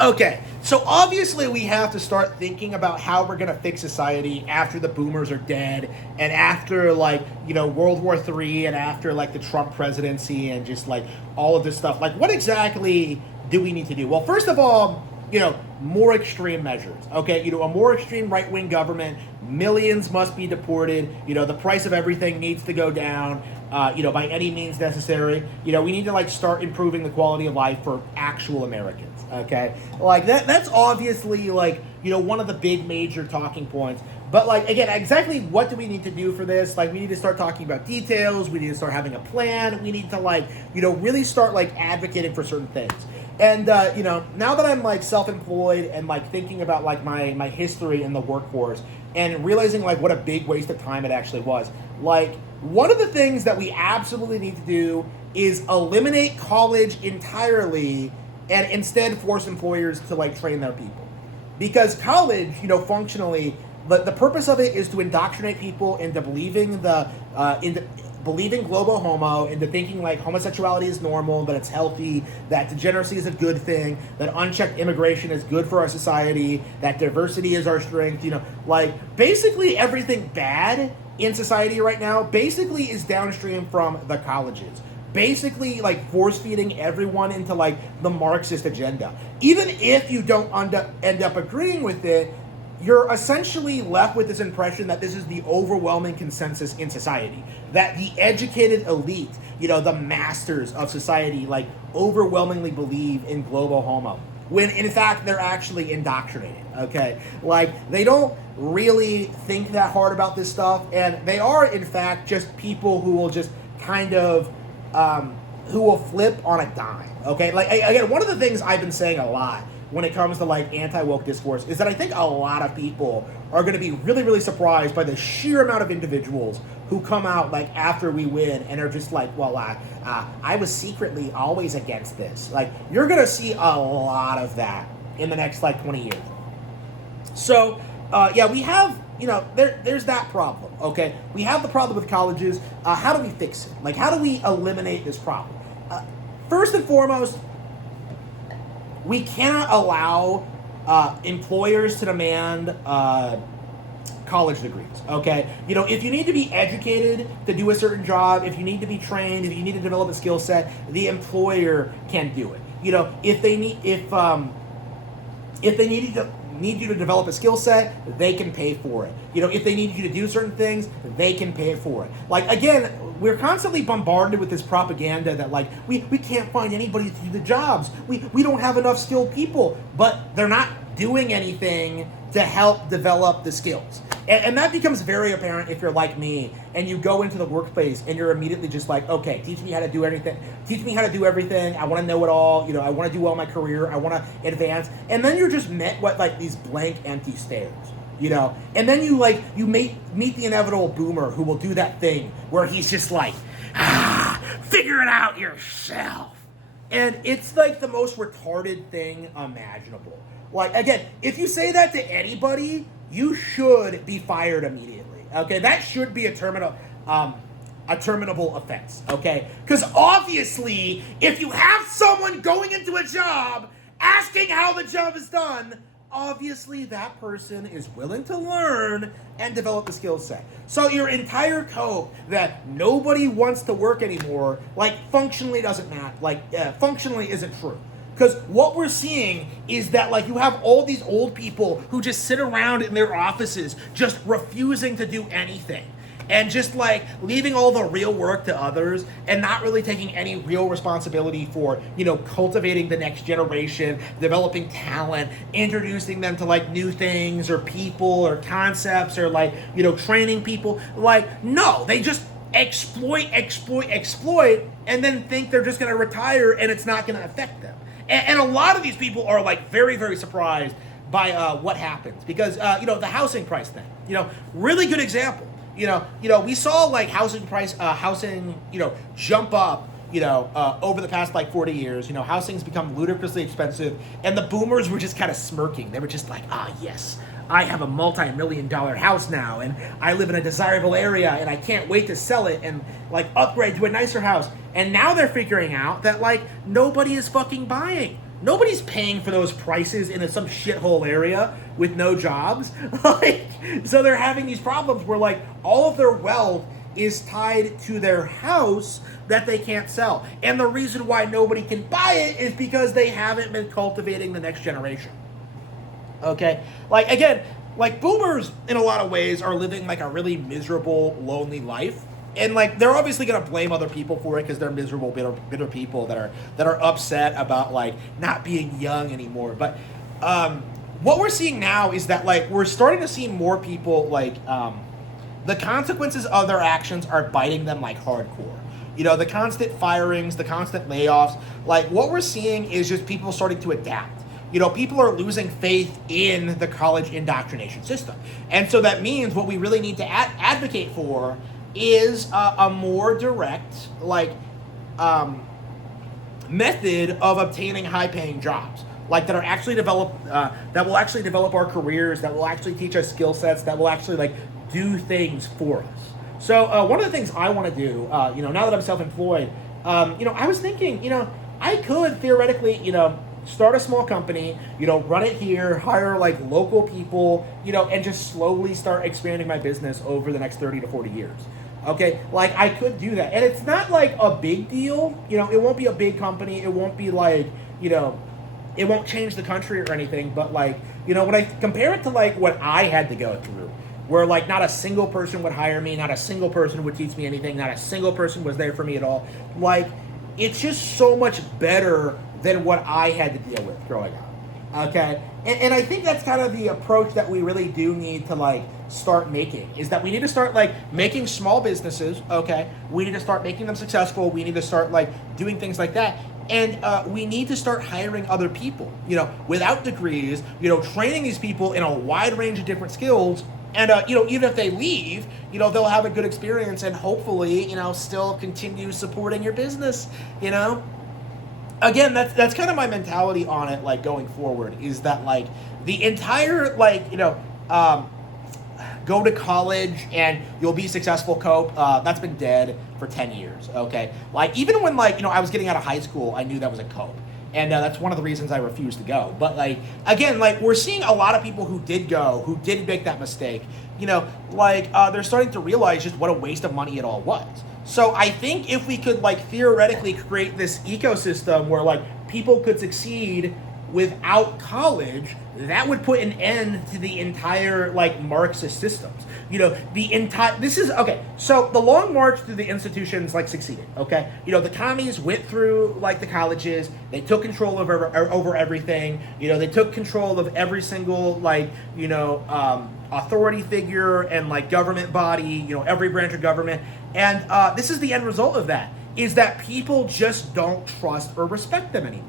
Okay, so obviously we have to start thinking about how we're gonna fix society after the boomers are dead, and after World War III, and after the Trump presidency, and just all of this stuff. Like, what exactly do we need to do? Well, first of all, more extreme measures. Okay, a more extreme right wing government. Millions must be deported. The price of everything needs to go down. By any means necessary. We need to start improving the quality of life for actual Americans. Okay, that's obviously one of the big major talking points. But again, exactly what do we need to do for this? We need to start talking about details. We need to start having a plan. We need to really start advocating for certain things. And now that I'm self-employed and thinking about my history in the workforce and realizing what a big waste of time it actually was, one of the things that we absolutely need to do is eliminate college entirely and instead force employers to train their people. Because college, functionally, the purpose of it is to indoctrinate people into believing believing global homo, into thinking homosexuality is normal, that it's healthy, that degeneracy is a good thing, that unchecked immigration is good for our society, that diversity is our strength. Basically everything bad in society right now basically is downstream from the colleges. Basically force feeding everyone into the Marxist agenda. Even if you don't end up agreeing with it, you're essentially left with this impression that this is the overwhelming consensus in society, that the educated elite, the masters of society, overwhelmingly believe in global homo, when in fact they're actually indoctrinated. Okay, they don't really think that hard about this stuff, and they are in fact just people who will just kind of who will flip on a dime. Okay, again, one of the things I've been saying a lot when it comes to anti-woke discourse is that I think a lot of people are going to be really, really surprised by the sheer amount of individuals who come out after we win and are just I was secretly always against this. You're going to see a lot of that in the next 20 years. So we have there's that problem. Okay, we have the problem with colleges. How do we fix it? How do we eliminate this problem? First and foremost, we cannot allow employers to demand college degrees. Okay, if you need to be educated to do a certain job, if you need to be trained, if you need to develop a skill set, the employer can do it. If they need you to develop a skill set, they can pay for it. If they need you to do certain things, they can pay for it. Again, we're constantly bombarded with this propaganda that we can't find anybody to do the jobs. We don't have enough skilled people, but they're not doing anything to help develop the skills. And that becomes very apparent if you're like me and you go into the workplace and you're immediately just okay, teach me how to do everything. Teach me how to do everything. I want to know it all. I want to do well in my career. I want to advance. And then you're just met with these blank, empty stares. And then you meet the inevitable boomer who will do that thing where he's just figure it out yourself. And it's the most retarded thing imaginable. Again, if you say that to anybody, you should be fired immediately. Okay, that should be a terminable offense. Okay, because obviously, if you have someone going into a job asking how the job is done, obviously that person is willing to learn and develop the skill set. So your entire cope that nobody wants to work anymore, functionally doesn't matter. Functionally isn't true. Because what we're seeing is that you have all these old people who just sit around in their offices just refusing to do anything. And just leaving all the real work to others and not really taking any real responsibility for, cultivating the next generation, developing talent, introducing them to new things or people or concepts or training people. No, they just exploit, and then think they're just going to retire and it's not going to affect them. And a lot of these people are very, very surprised by what happens because, the housing price thing, really good example. We saw housing, jump up, over the past 40 years. Housing's become ludicrously expensive, and the boomers were just kind of smirking. They were just yes, I have a multi-million-dollar house now, and I live in a desirable area, and I can't wait to sell it and upgrade to a nicer house. And now they're figuring out that nobody is fucking buying. nobody's paying for those prices in some shithole area with no jobs. Like, so they're having these problems where like all of their wealth is tied to their house that they can't sell. And the reason why nobody can buy it is because they haven't been cultivating the next generation. Okay? Like, again, like boomers in a lot of ways are living like a really miserable, lonely life. And like they're obviously gonna blame other people for it because they're miserable, bitter people that are upset about like not being young anymore. But what we're seeing now is that like we're starting to see more people like the consequences of their actions are biting them like hardcore. You know, the constant firings, the constant layoffs. Like what we're seeing is just people starting to adapt. You know, people are losing faith in the college indoctrination system. And so that means what we really need to advocate for is a more direct, like, method of obtaining high-paying jobs, like that are actually that will actually develop our careers, that will actually teach us skill sets, that will actually like do things for us. So one of the things I want to do, you know, now that I'm self-employed, you know, I was thinking, you know, I could theoretically, you know, start a small company, you know, run it here, hire like local people, you know, and just slowly start expanding my business over the next 30 to 40 years. Okay, like I could do that. And it's not like a big deal, you know, it won't be a big company, it won't be like, you know, it won't change the country or anything, but like, you know, when I compare it to like what I had to go through, where like not a single person would hire me, not a single person would teach me anything, not a single person was there for me at all, like, it's just so much better than what I had to deal with growing up. Okay? And I think that's kind of the approach that we really do need to like start making, is that we need to start like making small businesses, okay? We need to start making them successful. We need to start like doing things like that. And we need to start hiring other people, you know, without degrees, you know, training these people in a wide range of different skills. And, you know, even if they leave, you know, they'll have a good experience and hopefully, you know, still continue supporting your business, you know? Again, that's kind of my mentality on it, like, going forward, is that, like, the entire, like, you know, go to college and you'll be successful cope, that's been dead for 10 years, okay? Like, even when, like, you know, I was getting out of high school, I knew that was a cope. And that's one of the reasons I refused to go. But, like, again, like, we're seeing a lot of people who did go, who did make that mistake, you know, like, they're starting to realize just what a waste of money it all was. So I think if we could, like, theoretically create this ecosystem where, like, people could succeed without college, that would put an end to the entire, like, Marxist systems. You know, so the long march through the institutions, like, succeeded, okay? You know, the commies went through, like, the colleges, they took control over everything, you know, they took control of every single, like, you know, authority figure and, like, government body, you know, every branch of government, and this is the end result of that, is that people just don't trust or respect them anymore.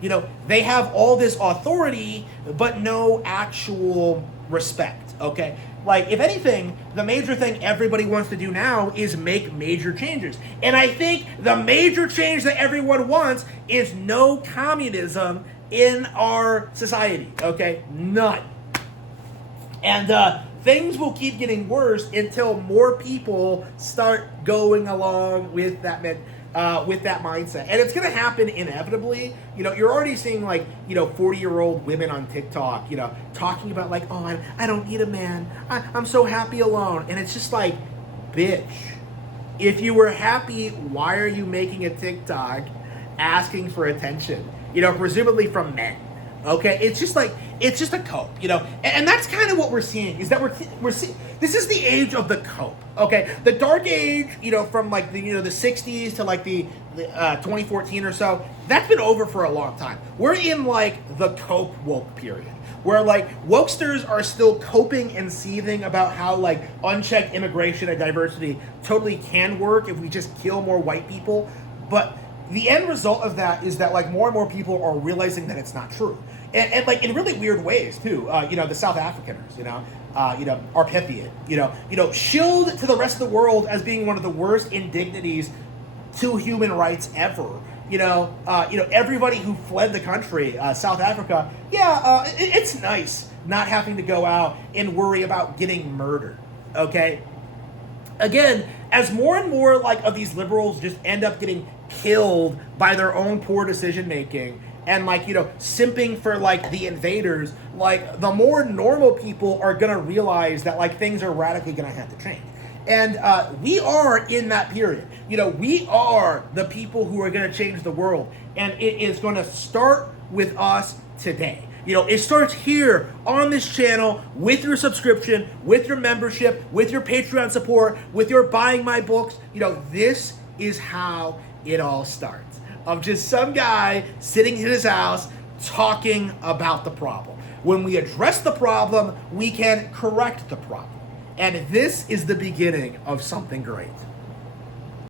You know, they have all this authority, but no actual respect, okay? Like, if anything, the major thing everybody wants to do now is make major changes. And I think the major change that everyone wants is no communism in our society, okay? None. And things will keep getting worse until more people start going along with that mindset. And it's going to happen inevitably. You know, you're already seeing, like, you know, 40-year-old women on TikTok, you know, talking about, like, oh, I don't need a man. I'm so happy alone. And it's just like, bitch, if you were happy, why are you making a TikTok asking for attention? You know, presumably from men. Okay? It's just like, it's just a cope, you know? And that's kind of what we're seeing, is that we're seeing, this is the age of the cope, okay? The dark age, you know, from like the, you know, the 60s to like the 2014 or so, that's been over for a long time. We're in like the cope woke period, where like wokesters are still coping and seething about how like unchecked immigration and diversity totally can work if we just kill more white people. But the end result of that is that like more and more people are realizing that it's not true. And like in really weird ways too. You know, the South Africans, you know, are Pythian, you know, shilled to the rest of the world as being one of the worst indignities to human rights ever. You know, everybody who fled the country, South Africa, it's nice not having to go out and worry about getting murdered. Okay. Again, as more and more like of these liberals just end up getting killed by their own poor decision making, and like, you know, simping for like the invaders, like the more normal people are gonna realize that like things are radically gonna have to change. And we are in that period. You know, we are the people who are going to change the world. And it is going to start with us today. You know, it starts here on this channel with your subscription, with your membership, with your Patreon support, with your buying my books. You know, this is how it all starts. Of just some guy sitting in his house talking about the problem. When we address the problem, we can correct the problem. And this is the beginning of something great.